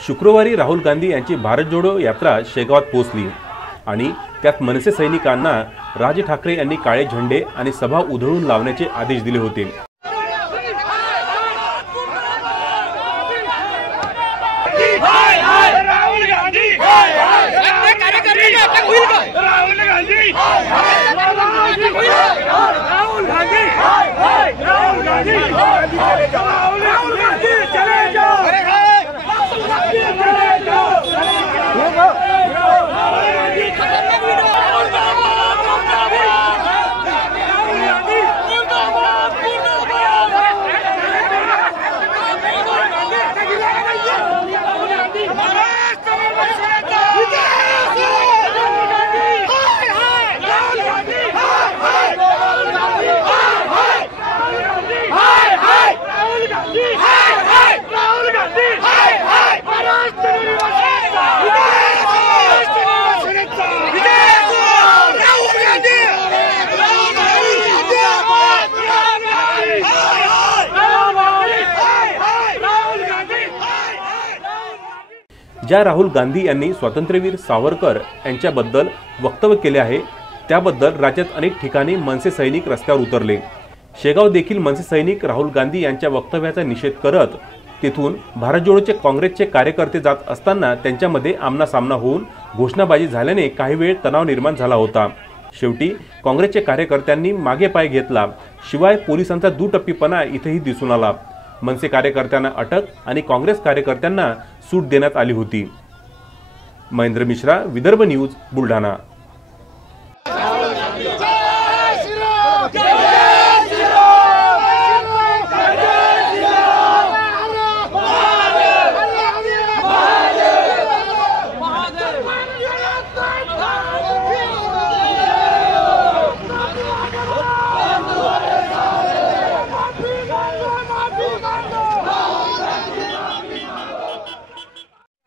शुक्रवारी राहुल गांधी यांची भारत जोडो यात्रा शेगावात पोहोचली आणि त्यात मनसे सैनिकांना राज ठाकरे यांनी काळे झेंडे आणि सभा उधळून लावण्याचे आदेश दिले होते। ज्या राहुल गांधी यांनी स्वातंत्र्यवीर सावरकर यांच्याबद्दल वक्तव्य केले आहे त्याबद्दल राज्यात अनेक ठिकाणी मनसे सैनिक रस्त्यावर उतरले। शेगाव देखील मनसे सैनिक राहुल गांधी यांच्या वक्तव्याचा निषेध करत तिथून भारत जोडोचे काँग्रेसचे कार्यकर्ते जात असताना त्यांच्यामध्ये आमनासामना होऊन घोषणाबाजी झाल्याने काही वेळ तणाव निर्माण झाला होता। शेवटी काँग्रेसचे कार्यकर्त्यांनी मागे पाय घेतला, शिवाय पोलिसांचा दुटप्पीपणा इथेही दिसून आला। मनसे कार्यकर्त्यांना अटक आणि काँग्रेस कार्यकर्त्यांना सूट देण्यात आली होती। महेंद्र मिश्रा, विदर्भ न्यूज, बुलढाणा।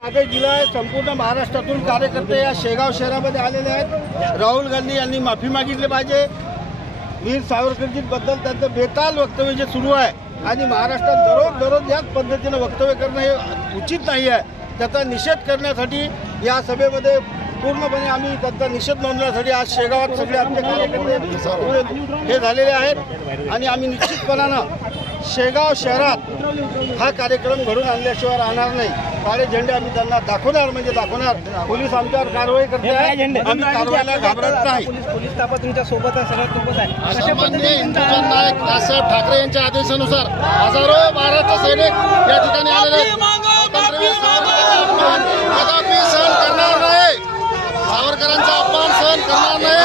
आदेश दिलाय, संपूर्ण महाराष्ट्रातून कार्यकर्ते या शेगाव शहरामध्ये आलेले आहेत। राहुल गांधी यांनी माफी मागितली पाहिजे। वीर सावरकरजींबद्दल त्यांचं बेताल वक्तव्य जे सुरू आहे आणि महाराष्ट्रात दररोज याच पद्धतीने वक्तव्य करणं हे उचित नाही आहे। त्याचा निषेध करण्यासाठी या सभेमध्ये पूर्णपणे आम्ही त्याचा निषेध नोंदवण्यासाठी आज शेगावात सगळे आमचे कार्यकर्ते हे झालेले आहेत आणि आम्ही निश्चितपणानं शेगाव शहरात हा कार्यक्रम घडून आणल्याशिवाय राहणार नाही। काळे झेंडे आम्ही त्यांना दाखवणार म्हणजे दाखवणार। पोलीस आमच्यावर कारवाई करते आहे, आम्ही कारवाईला घाबरत नाही। पोलीस ताफा तुमच्या सोबत आहे, सगळ्यात सोबत आहे। सामान्य हिंदुत्व नायक राजसाहेब ठाकरे यांच्या आदेशानुसार हजारो महाराष्ट्र सैनिक या ठिकाणी आलेले आहेत। कदापि सहन करणार नाही, सावरकरांचा अपमान सहन करणार नाही।